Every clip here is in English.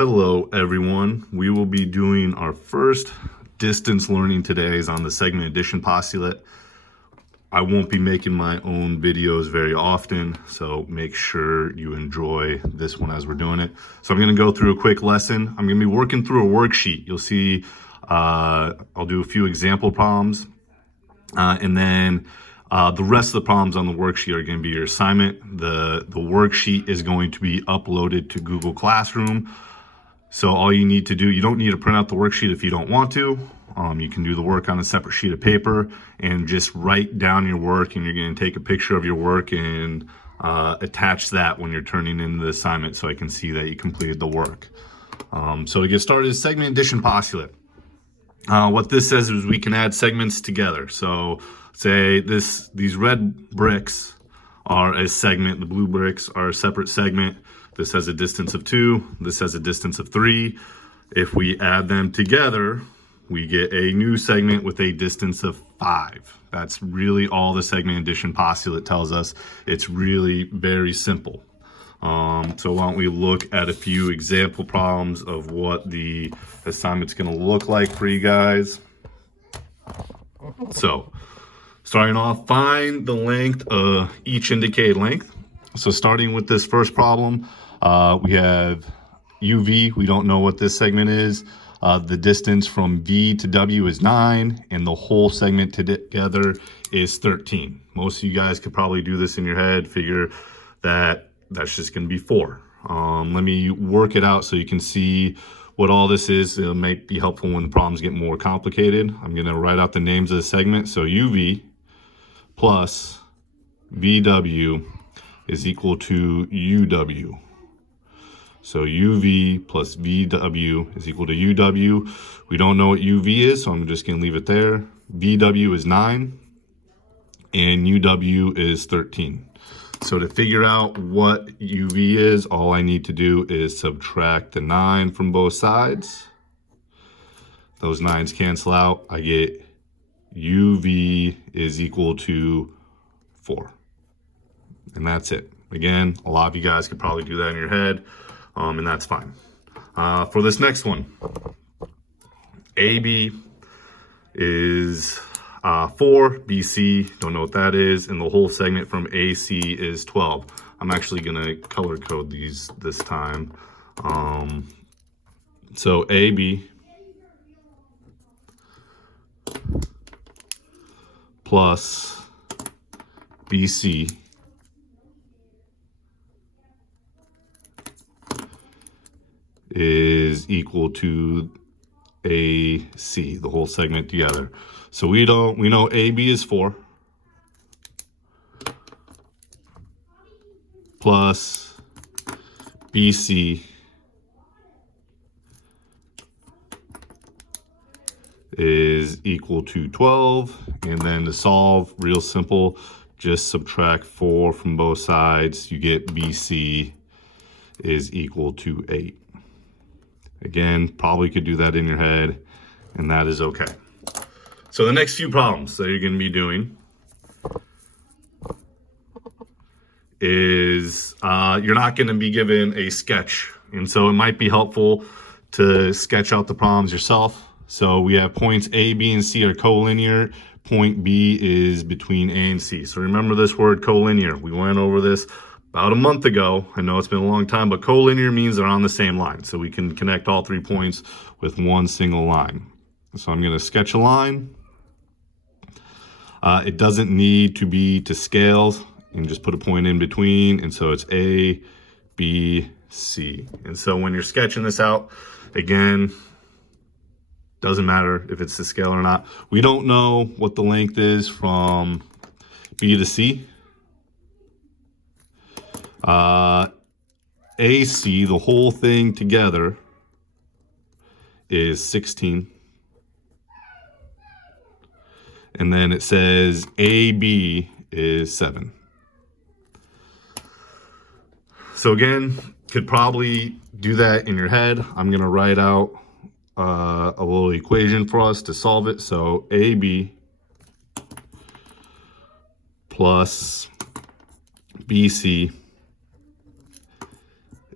Hello everyone. We will be doing our first distance learning today is on the segment addition postulate. I won't be making my own videos very often, so make sure you enjoy this one as we're doing it. So I'm going to go through a quick lesson. I'm going to be working through a worksheet. You'll see I'll do a few example problems, and then the rest of the problems on the worksheet are going to be your assignment. The worksheet is going to be uploaded to Google Classroom. So all you need to do, you don't need to print out the worksheet if you don't want to. You can do the work on a separate sheet of paper and just write down your work, and you're going to take a picture of your work and attach that when you're turning in the assignment so I can see that you completed the work. So to get started, segment addition postulate. What this says is we can add segments together. So say these red bricks are a segment, the blue bricks are a separate segment. This has a distance of 2, this has a distance of 3. If we add them together, we get a new segment with a distance of 5. That's really all the segment addition postulate tells us. It's really very simple. So why don't we look at a few example problems of what the assignment's going to look like for you guys. So starting off, find the length of each indicated length. So starting with this first problem, we have UV. We don't know what this segment is. The distance from V to W is 9, and the whole segment together is 13. Most of you guys could probably do this in your head, figure that that's just going to be 4. Let me work it out so you can see what all this is. It might be helpful when the problems get more complicated. I'm going to write out the names of the segment. So UV plus VW is equal to UW. So UV plus VW is equal to UW. We don't know what UV is, so I'm just going to leave it there. VW is 9, and UW is 13. So to figure out what UV is, all I need to do is subtract the 9 from both sides. Those 9s cancel out. I get UV is equal to 4. And that's it. Again, a lot of you guys could probably do that in your head, and that's fine. For this next one, AB is 4, BC, don't know what that is, and the whole segment from AC is 12. I'm actually going to color code these this time. So AB plus BC is equal to AC, the whole segment together. So we know AB is 4 plus BC is equal to 12. And then to solve, real simple, just subtract 4 from both sides. You get BC is equal to 8. Again, probably could do that in your head, and that is okay. So the next few problems that you're going to be doing is you're not going to be given a sketch. And so it might be helpful to sketch out the problems yourself. So we have points A, B, and C are collinear. Point B is between A and C. So remember this word collinear. We went over this about a month ago. I know it's been a long time, but collinear means they're on the same line. So we can connect all 3 points with one single line. So I'm going to sketch a line. It doesn't need to be to scale. You can just put a point in between. And so it's A, B, C. And so when you're sketching this out, again, doesn't matter if it's to scale or not. We don't know what the length is from B to C. AC, the whole thing together, is 16. And then it says AB is 7. So again, could probably do that in your head. I'm going to write out a little equation for us to solve it. So AB plus BC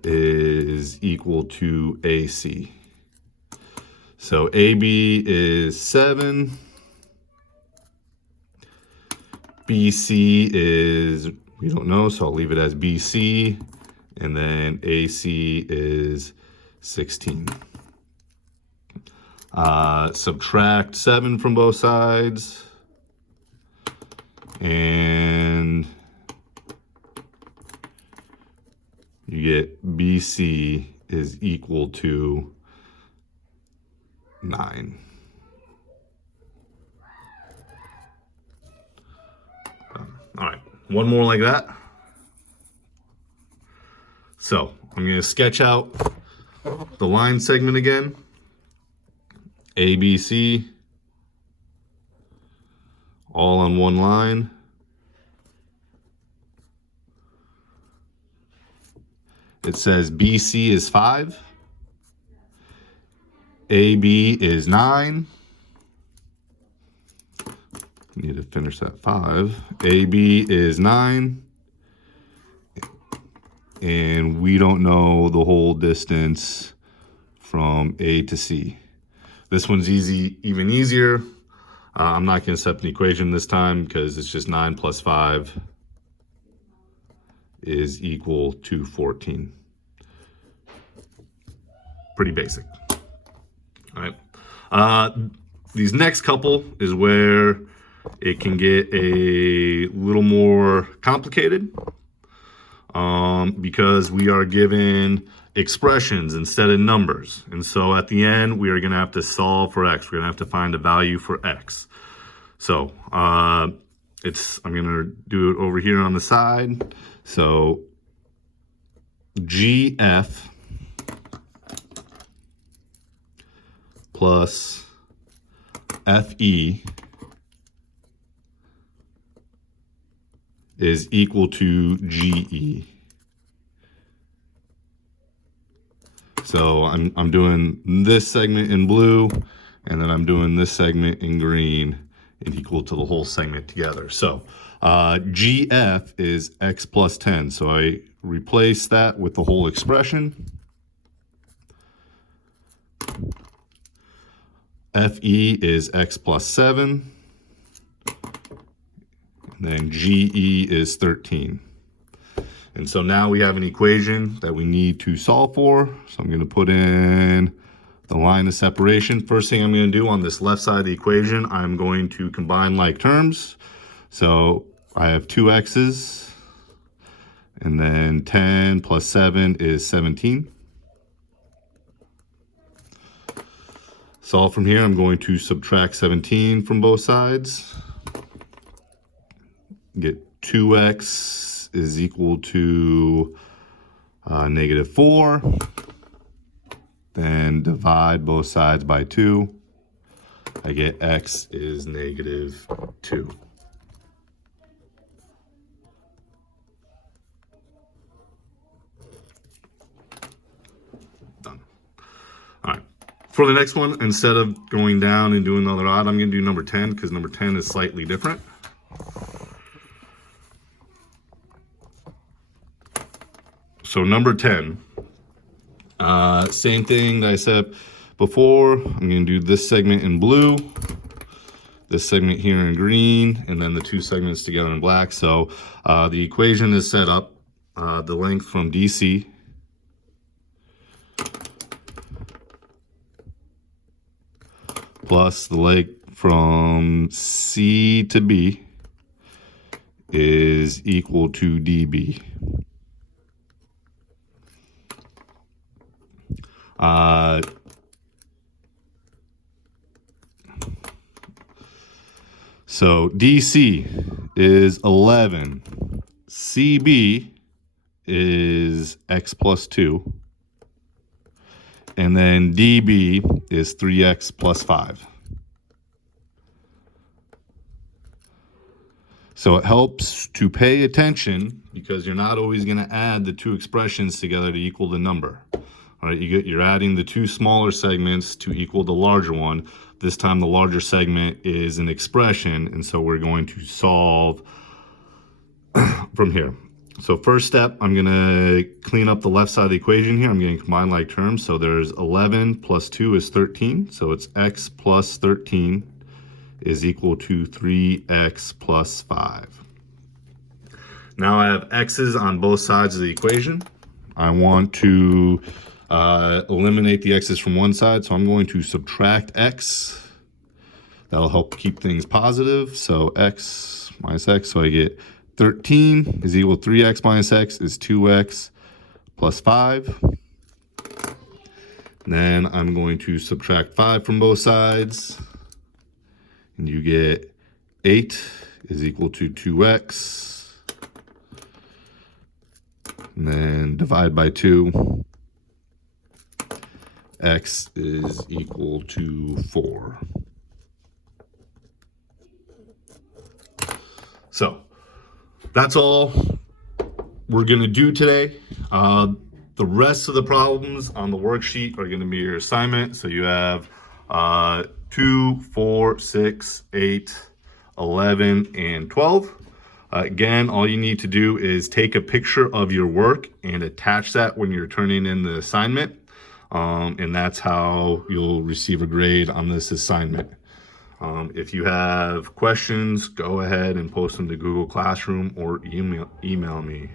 is equal equal to AC. So AB is 7. BC is, we don't know, so I'll leave it as BC. And then AC is 16. Subtract 7 from both sides. And you get BC is equal to 9. All right, one more like that. So I'm going to sketch out the line segment again. ABC, all on one line. It says BC is 5. AB is 9. Need to finish that 5. AB is 9. And we don't know the whole distance from A to C. This one's easy, even easier. I'm not going to set an equation this time because it's just 9 plus 5 is equal to 14. Pretty basic. All right. These next couple is where it can get a little more complicated because we are given expressions instead of numbers. And so at the end, we are going to have to solve for x. We're going to have to find a value for x. So I'm going to do it over here on the side. So GF plus FE is equal to GE. So I'm doing this segment in blue, and then I'm doing this segment in green, and equal to the whole segment together. So GF is x plus 10. So I replace that with the whole expression. FE is x plus 7. And then GE is 13. And so now we have an equation that we need to solve for. So I'm going to put in the line of separation. First thing I'm going to do on this left side of the equation, I'm going to combine like terms. So I have 2 x's, and then 10 plus 7 is 17. So from here, I'm going to subtract 17 from both sides. Get 2x is equal to negative 4. Then divide both sides by 2. I get x is negative 2. Done. All right. For the next one, instead of going down and doing another odd, I'm going to do number 10 because number 10 is slightly different. So number 10, same thing that I said before. I'm going to do this segment in blue, this segment here in green, and then the 2 segments together in black. So the equation is set up, the length from DC plus the length from C to B is equal to DB. So DC is 11, CB is x plus 2, and then DB is 3x plus 5. So it helps to pay attention because you're not always going to add the 2 expressions together to equal the number. All right, you're adding the 2 smaller segments to equal the larger one. This time the larger segment is an expression, and so we're going to solve from here. So first step, I'm gonna clean up the left side of the equation here. I'm getting combined like terms. So there's 11 plus 2 is 13. So it's x plus 13 is equal to 3x plus 5. Now I have x's on both sides of the equation. I want to eliminate the x's from one side, so I'm going to subtract x. That'll help keep things positive. So x minus x, so I get 13 is equal to 3x minus x is 2x plus 5. And then I'm going to subtract 5 from both sides. And you get 8 is equal to 2x. And then divide by 2. X is equal to 4. So that's all we're going to do today. The rest of the problems on the worksheet are going to be your assignment. So you have 2, 4, 6, 8, 11, and 12. Again, all you need to do is take a picture of your work and attach that when you're turning in the assignment. And that's how you'll receive a grade on this assignment. If you have questions, go ahead and post them to Google Classroom or email me.